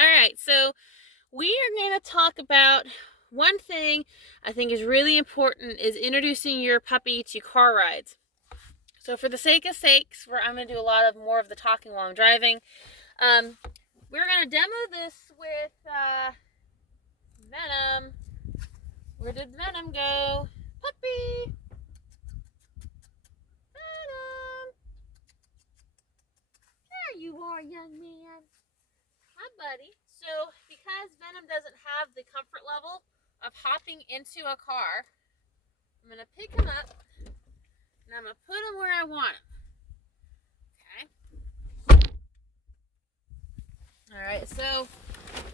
All right, so we are going to talk about one thing I think is really important is introducing your puppy to car rides. So for the sake of sakes, I'm going to do a lot of more of the talking while I'm driving. We're going to demo this with Venom. Where did Venom go? Puppy! Venom! There you are, young man. Hi, buddy. So because Venom doesn't have the comfort level of hopping into a car, I'm going to pick him up and I'm going to put him where I want him. Okay? Alright, so,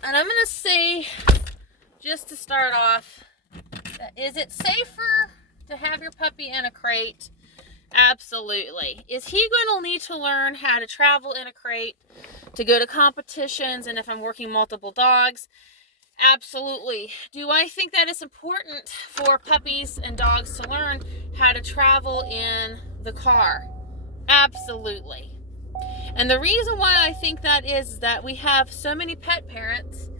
and I'm going to say, just to start off, is it safer to have your puppy in a crate? Absolutely. Is he going to need to learn how to travel in a crate, to go to competitions, and if I'm working multiple dogs? Absolutely. Do I think that it's important for puppies and dogs to learn how to travel in the car? Absolutely. And the reason why I think that is that we have so many pet parents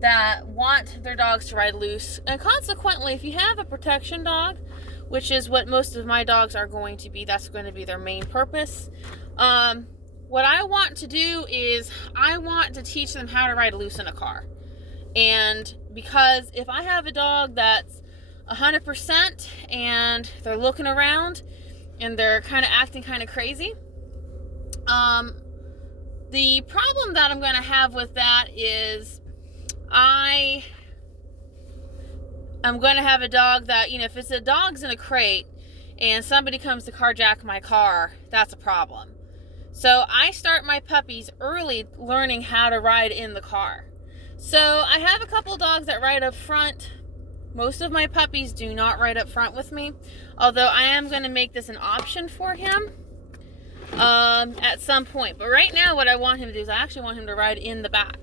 that want their dogs to ride loose. And consequently, if you have a protection dog, which is what most of my dogs are going to be, that's going to be their main purpose. What I want to do is I want to teach them how to ride loose in a car. And because if I have a dog that's 100% and they're looking around and they're kind of acting kind of crazy, the problem that I'm going to have with that is I'm going to have a dog that, if it's a dog's in a crate and somebody comes to carjack my car, that's a problem. So I start my puppies early learning how to ride in the car. So I have a couple dogs that ride up front. Most of my puppies do not ride up front with me, although I am going to make this an option for him at some point. But right now what I want him to do is I actually want him to ride in the back.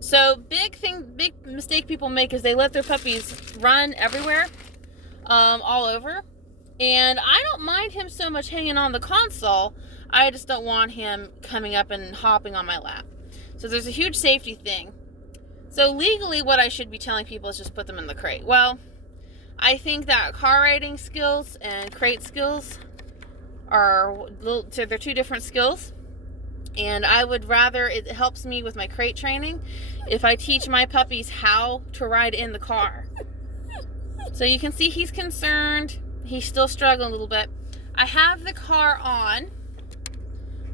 So big mistake people make is they let their puppies run everywhere, all over. And I don't mind him so much hanging on the console. I just don't want him coming up and hopping on my lap. So there's a huge safety thing. So legally what I should be telling people is just put them in the crate. Well, I think that car riding skills and crate skills they're two different skills. And I would rather, it helps me with my crate training if I teach my puppies how to ride in the car. So you can see he's concerned. He's still struggling a little bit. I have the car on,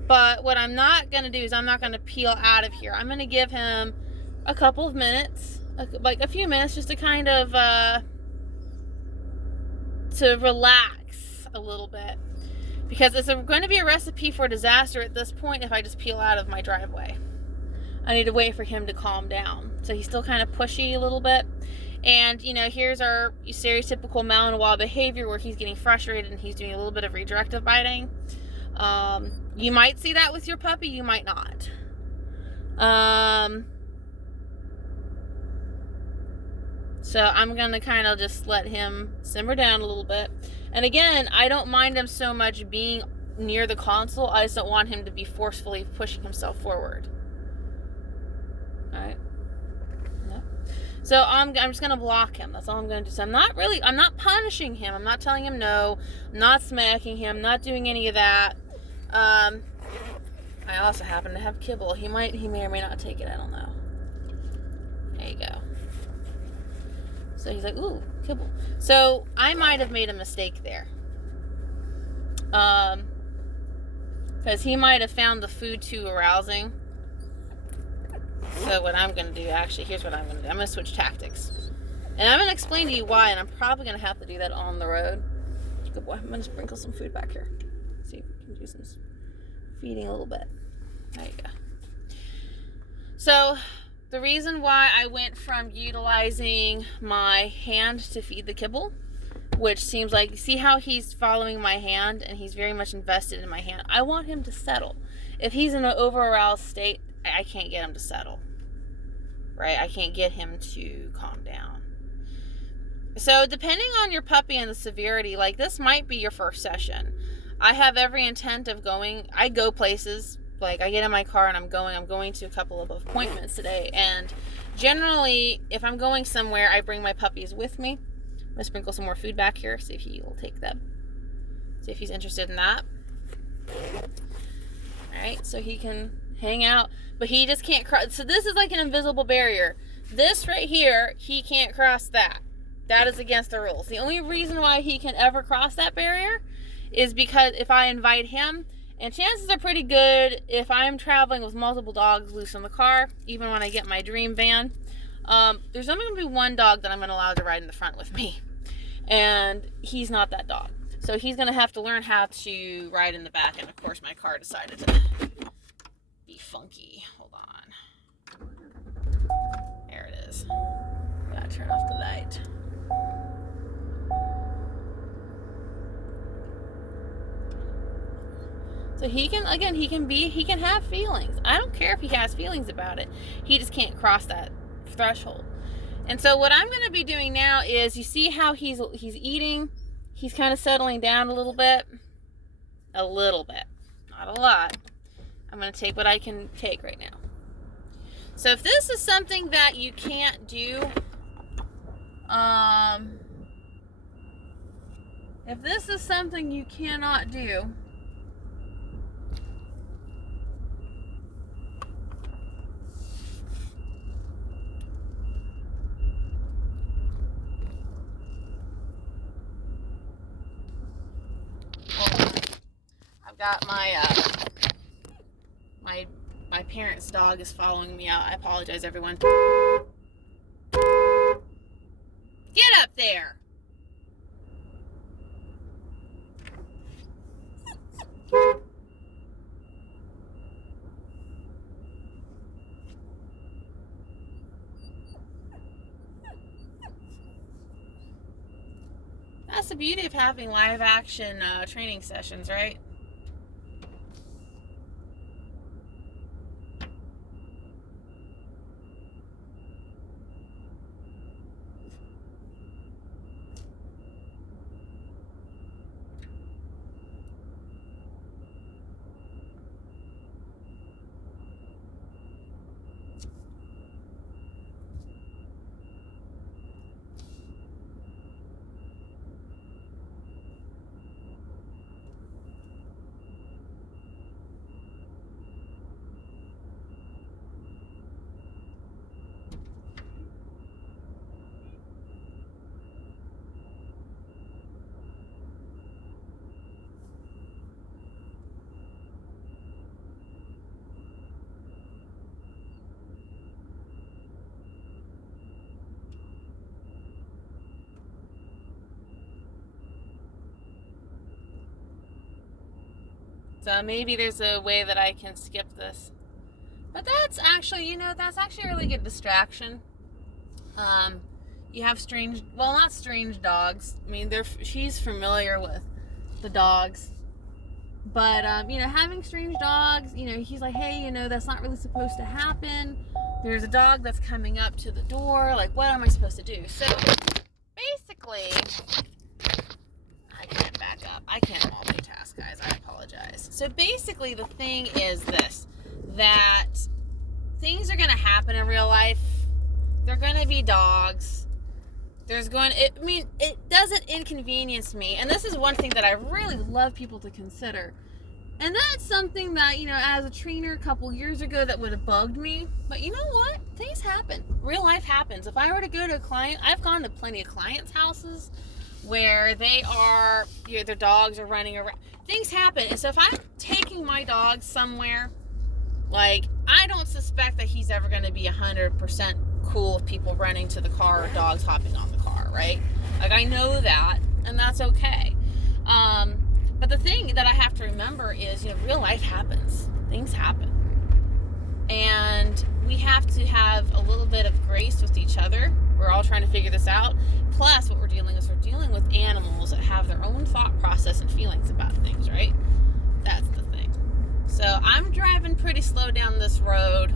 but what I'm not going to do is I'm not going to peel out of here. I'm going to give him a couple of minutes, like a few minutes, just to kind of to relax a little bit. Because it's going to be a recipe for disaster at this point if I just peel out of my driveway. I need to wait for him to calm down. So he's still kind of pushy a little bit. And, here's our stereotypical Malinois behavior where he's getting frustrated and he's doing a little bit of redirective biting. You might see that with your puppy, you might not. So I'm going to kind of just let him simmer down a little bit. And again, I don't mind him so much being near the console. I just don't want him to be forcefully pushing himself forward. Alright. No. So I'm just going to block him. That's all I'm going to do. So I'm not punishing him. I'm not telling him no. I'm not smacking him. Not doing any of that. I also happen to have kibble. He may or may not take it. I don't know. There you go. So he's like, ooh, kibble. So I might have made a mistake there. Because he might have found the food too arousing. So what I'm going to do, actually, here's what I'm going to do. I'm going to switch tactics. And I'm going to explain to you why, and I'm probably going to have to do that on the road. Good boy. I'm going to sprinkle some food back here. See if we can do some feeding a little bit. There you go. So the reason why I went from utilizing my hand to feed the kibble, which seems like, see how he's following my hand and he's very much invested in my hand. I want him to settle. If he's in an over-aroused state, I can't get him to settle. Right? I can't get him to calm down. So depending on your puppy and the severity, like this might be your first session. I have every intent of I go places like I get in my car and I'm going to a couple of appointments today, and generally if I'm going somewhere, I bring my puppies with me. I'm gonna sprinkle some more food back here, see if he will take that, see if he's interested in that. All right, so he can hang out, but he just can't cross. So this is like an invisible barrier. This right here, he can't cross that. That is against the rules. The only reason why he can ever cross that barrier is because if I invite him, and chances are pretty good if I'm traveling with multiple dogs loose in the car, even when I get my dream van, there's only going to be one dog that I'm going to allow to ride in the front with me. And he's not that dog. So he's going to have to learn how to ride in the back. And of course my car decided to be funky. Hold on. There it is. Gotta turn off the light. So he can have feelings. I don't care if he has feelings about it. He just can't cross that threshold. And so what I'm going to be doing now is, you see how he's eating? He's kind of settling down a little bit. A little bit. Not a lot. I'm going to take what I can take right now. So if this is something that you can't do, if this is something you cannot do, I've got my parents' dog is following me out. I apologize, everyone. Get up there. That's the beauty of having live action training sessions, right? So maybe there's a way that I can skip this. But that's actually, that's actually a really good distraction. You have not strange dogs. I mean, she's familiar with the dogs. But, having strange dogs, he's like, hey, that's not really supposed to happen. There's a dog that's coming up to the door. Like, what am I supposed to do? So, basically, I can't back up. I can't multitask, guys. I apologize. So, basically, the thing is this, that things are going to happen in real life. They're going to be dogs. It doesn't inconvenience me. And this is one thing that I really love people to consider. And that's something that, as a trainer a couple years ago, that would have bugged me. But you know what? Things happen. Real life happens. If I were to go to a client, I've gone to plenty of clients' houses where their dogs are running around. Things happen. And so if I'm taking my dog somewhere, like, I don't suspect that he's ever going to be 100% cool with people running to the car or dogs hopping on the car, right? Like, I know that, and that's okay. But the thing that I have to remember is, real life happens. Things happen. And we have to have a little bit of grace with each other. We're all trying to figure this out. Plus, what we're dealing with animals that have their own thought process and feelings about things, right? That's the thing. So I'm driving pretty slow down this road.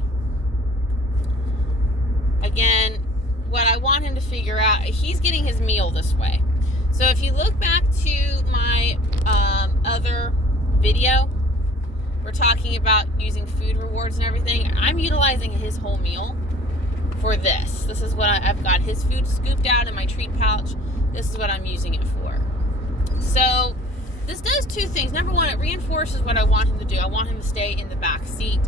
Again, what I want him to figure out, he's getting his meal this way. So if you look back to my other video, we're talking about using food rewards and everything, I'm utilizing his whole meal for this. This is what I've got his food scooped out in my treat pouch. This is what I'm using it for. So this does two things. Number one, it reinforces what I want him to do. I want him to stay in the back seat.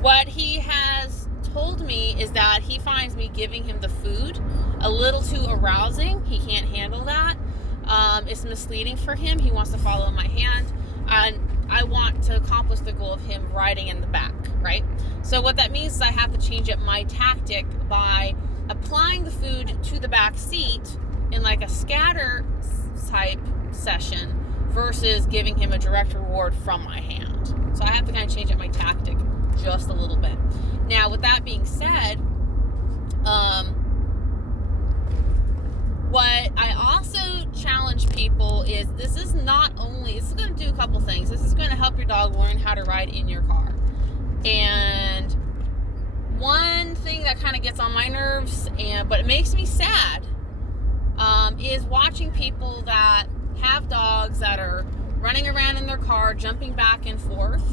What he has told me is that he finds me giving him the food a little too arousing. He can't handle that. It's misleading for him. He wants to follow my hand, and I want to accomplish the goal of him riding in the back, right? So what that means is I have to change up my tactic by applying the food to the back seat in like a scatter type session versus giving him a direct reward from my hand. So I have to kind of change up my tactic just a little bit. Now, with that being said, what I also challenge people is this is going to do a couple things. This is going to help your dog learn how to ride in your car. And one thing that kind of gets on my nerves, but it makes me sad, is watching people that have dogs that are running around in their car, jumping back and forth.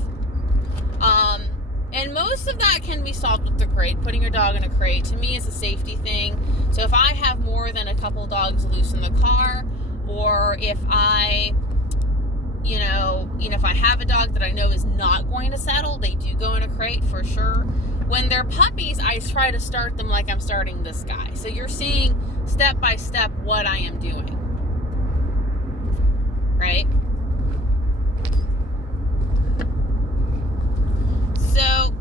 And most of that can be solved with the crate. Putting your dog in a crate, to me, is a safety thing. So if I have more than a couple dogs loose in the car, or if I, if I have a dog that I know is not going to settle, they do go in a crate for sure. When they're puppies, I try to start them like I'm starting this guy. So you're seeing step by step what I am doing, right? So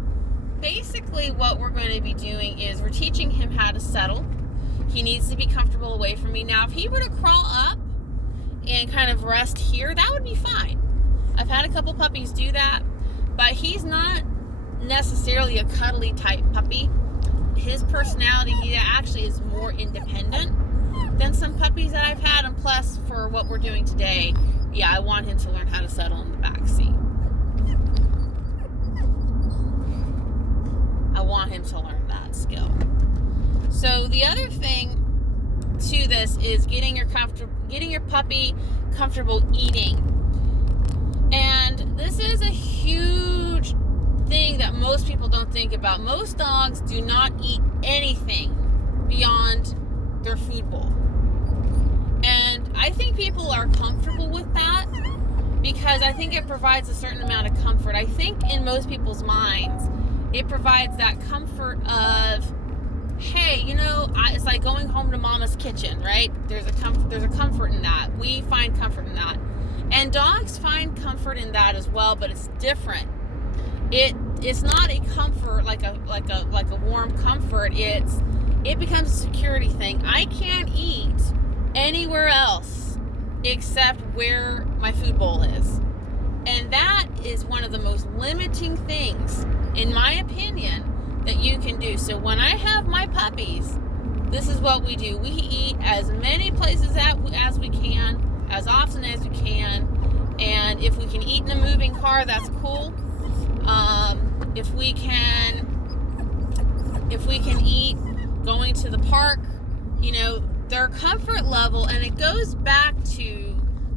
basically what we're going to be doing is we're teaching him how to settle. He needs to be comfortable away from me. Now, if he were to crawl up and kind of rest here, that would be fine. I've had a couple puppies do that, but he's not necessarily a cuddly type puppy. His personality, he actually is more independent than some puppies that I've had. And plus, for what we're doing today, I want him to learn how to settle in the back seat. I want him to learn that skill. So the other thing to this is getting your puppy comfortable eating. And this is a huge thing that most people don't think about. Most dogs do not eat anything beyond their food bowl. And I think people are comfortable with that because I think it provides a certain amount of comfort. I think in most people's minds, it provides that comfort of, hey, it's like going home to mama's kitchen, right? There's a comfort in that. We find comfort in that. And dogs find comfort in that as well, but it's different. It's not a comfort like a warm comfort. It becomes a security thing. I can't eat anywhere else except where my food bowl is. And that is one of the most limiting things, in my opinion, that you can do. So when I have my puppies, this is what we do. We eat as many places as we can, as often as we can. And if we can eat in a moving car, that's cool. If we can eat going to the park, their comfort level, and it goes back to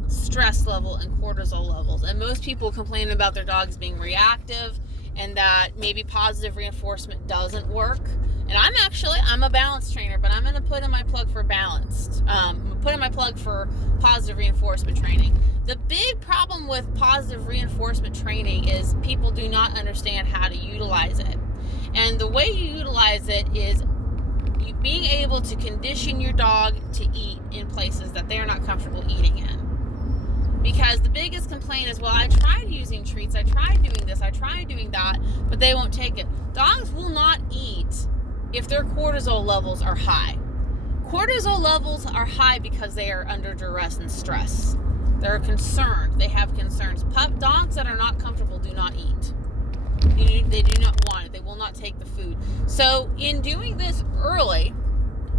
stress level and cortisol levels. And most people complain about their dogs being reactive and that maybe positive reinforcement doesn't work. And I'm a balance trainer, but I'm going to put in my plug for balanced. Put in my plug for positive reinforcement training. The big problem with positive reinforcement training is people do not understand how to utilize it. And the way you utilize it is you being able to condition your dog to eat in places that they're not comfortable eating in. Because the biggest complaint is, well, I tried using treats, I tried doing this, I tried doing that, but they won't take it. Dogs will not eat if their cortisol levels are high. Cortisol levels are high because they are under duress and stress. They're concerned. They have concerns. Dogs that are not comfortable do not eat. They do not want it. They will not take the food. So in doing this early,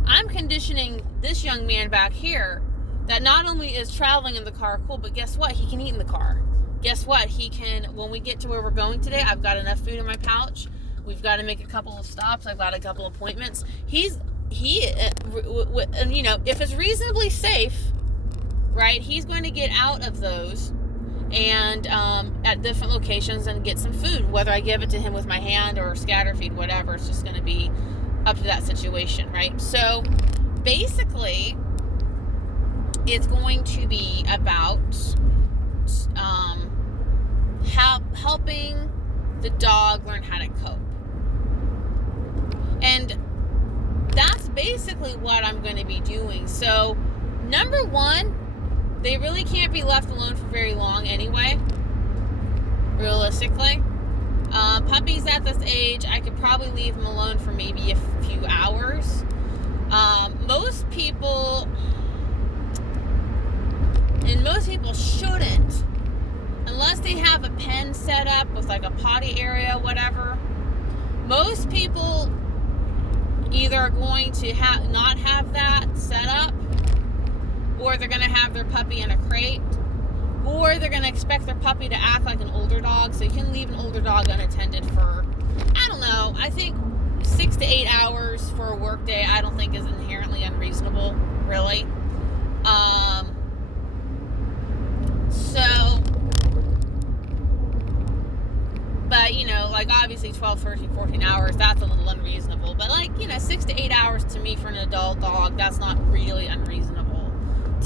I'm conditioning this young man back here that not only is traveling in the car cool, but guess what? He can eat in the car. Guess what? He can, when we get to where we're going today, I've got enough food in my pouch. We've got to make a couple of stops. I've got a couple of appointments. If it's reasonably safe, right, he's going to get out of those and at different locations and get some food. Whether I give it to him with my hand or scatter feed, whatever, it's just going to be up to that situation, right? So basically, it's going to be about helping the dog learn how to cope. And that's basically what I'm going to be doing. So, number one, they really can't be left alone for very long anyway, realistically. Puppies at this age, I could probably leave them alone for maybe a few hours. Most people shouldn't, unless they have a pen set up with like a potty area, whatever. Most people either are going to not have that set up, or they're going to have their puppy in a crate, or they're going to expect their puppy to act like an older dog. So you can leave an older dog unattended for, I don't know, I think 6 to 8 hours for a work day, I don't think is inherently unreasonable, really. But, like obviously 12, 13, 14 hours, that's a little unreasonable. But 6 to 8 hours to me for an adult dog, that's not really unreasonable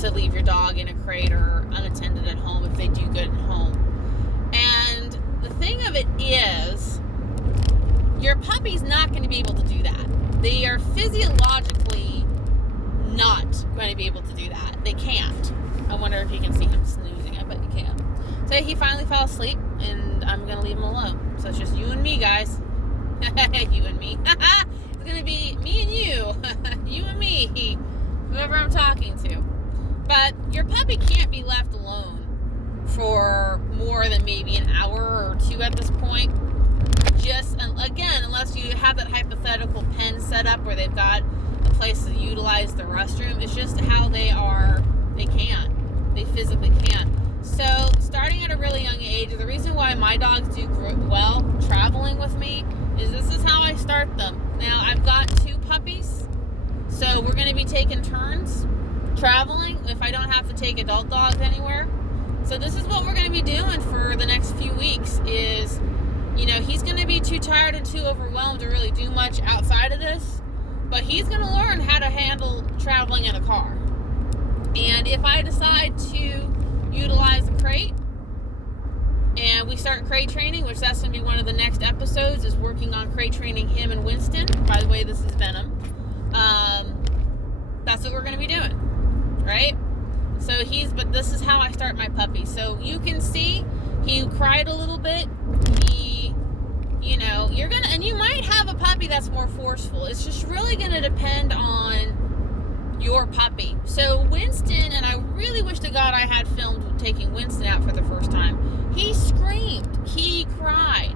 to leave your dog in a crate or unattended at home if they do good at home. And the thing of it is, your puppy's not going to be able to do that. They are physiologically not going to be able to do that. They can't. I wonder if you can see him snoozing. I bet you can. So he finally fell asleep, and I'm going to leave him alone. So it's just you and me, guys. You and me. It's going to be me and you. You and me. Whoever I'm talking to. But your puppy can't be left alone for more than maybe an hour or two at this point. Just, again, unless you have that hypothetical pen set up where they've got a place to utilize the restroom. It's just how they are. They can't. They physically can't. So, starting at a really young age, the reason why my dogs do well traveling with me is this is how I start them. Now, I've got 2 puppies, so we're going to be taking turns traveling if I don't have to take adult dogs anywhere. So this is what we're going to be doing for the next few weeks is, he's going to be too tired and too overwhelmed to really do much outside of this, but he's going to learn how to handle traveling in a car. And if I decide to utilize a crate and we start crate training, which that's going to be one of the next episodes, is working on crate training him and Winston. By the way, this is Venom. That's what we're going to be doing, right? So but this is how I start my puppy. So you can see he cried a little bit. And you might have a puppy that's more forceful. It's just really going to depend on your puppy. So Winston, and I really wish to God I had filmed taking Winston out for the first time. He screamed. He cried.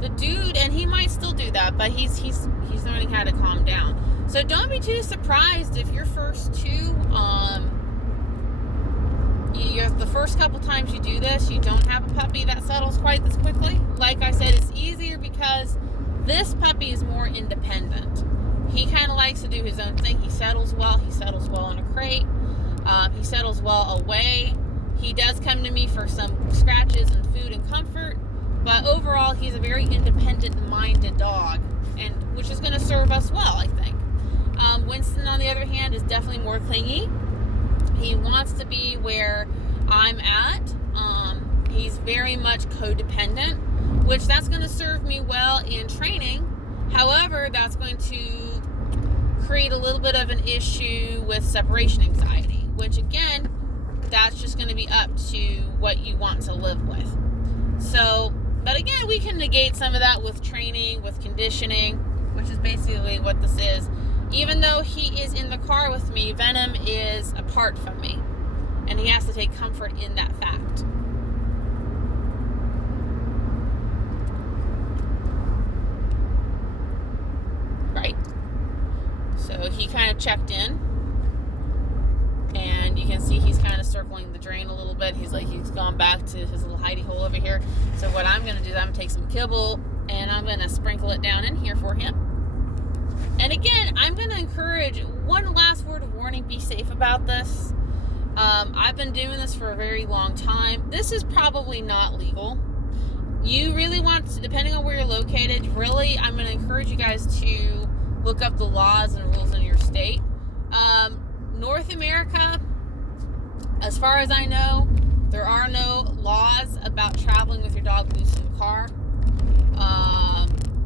The dude, and he might still do that, but he's learning how to calm down. So don't be too surprised if your first 2, the first couple times you do this, you don't have a puppy that settles quite this quickly. Like I said, it's easier because this puppy is more independent. He kind of likes to do his own thing. He settles well. He settles well in a crate. He settles well away. He does come to me for some scratches and food and comfort. But overall, he's a very independent-minded dog, and which is going to serve us well, I think. Winston, on the other hand, is definitely more clingy. He wants to be where I'm at. He's very much codependent, which that's going to serve me well in training. However, that's going to create a little bit of an issue with separation anxiety, which again, that's just going to be up to what you want to live with. So, but again, we can negate some of that with training, with conditioning, which is basically what this is. Even though he is in the car with me, Venom is apart from me, and he has to take comfort in that fact. Right. So he kind of checked in, and you can see he's kind of circling the drain a little bit. He's gone back to his little hidey hole over here. So what I'm going to do is I'm going to take some kibble, and I'm going to sprinkle it down in here for him. And again, I'm going to encourage one last word of warning: be safe about this. I've been doing this for a very long time. This is probably not legal. You really want to, depending on where you're located, really, I'm going to encourage you guys to look up the laws and rules in your state. North America, as far as I know, there are no laws about traveling with your dog loose in the car.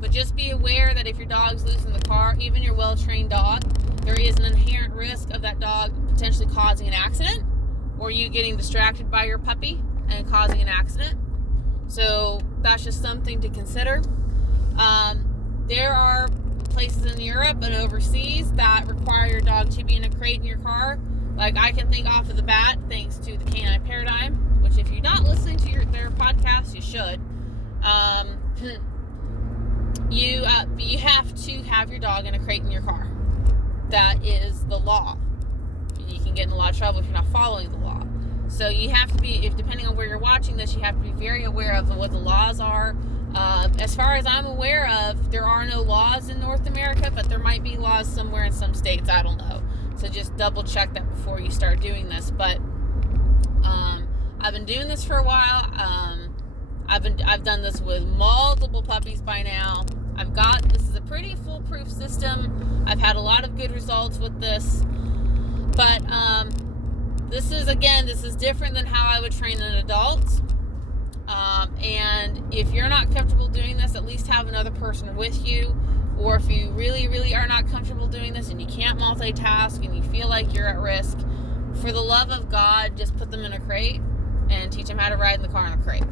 But just be aware that if your dog's loose in the car, even your well-trained dog, there is an inherent risk of that dog potentially causing an accident, or you getting distracted by your puppy and causing an accident. So that's just something to consider. There are places in Europe and overseas that require your dog to be in a crate in your car. Like I can think off of the bat, thanks to the Canine Paradigm, which if you're not listening to their podcast, you should. You have to have your dog in a crate in your car. That is the law. You can get in a lot of trouble if you're not following the law. So you have to be, if depending on where you're watching this, you have to be very aware of what the laws are. As far as I'm aware of, there are no laws in North America, but there might be laws somewhere in some states. I don't know. So just double check that before you start doing this. But I've been doing this for a while. I've done this with multiple puppies by now. This is a pretty foolproof system. I've had a lot of good results with this. But this is different than how I would train an adult. And if you're not comfortable doing this, at least have another person with you. Or if you really, really are not comfortable doing this and you can't multitask and you feel like you're at risk, for the love of God, just put them in a crate and teach them how to ride in the car in a crate.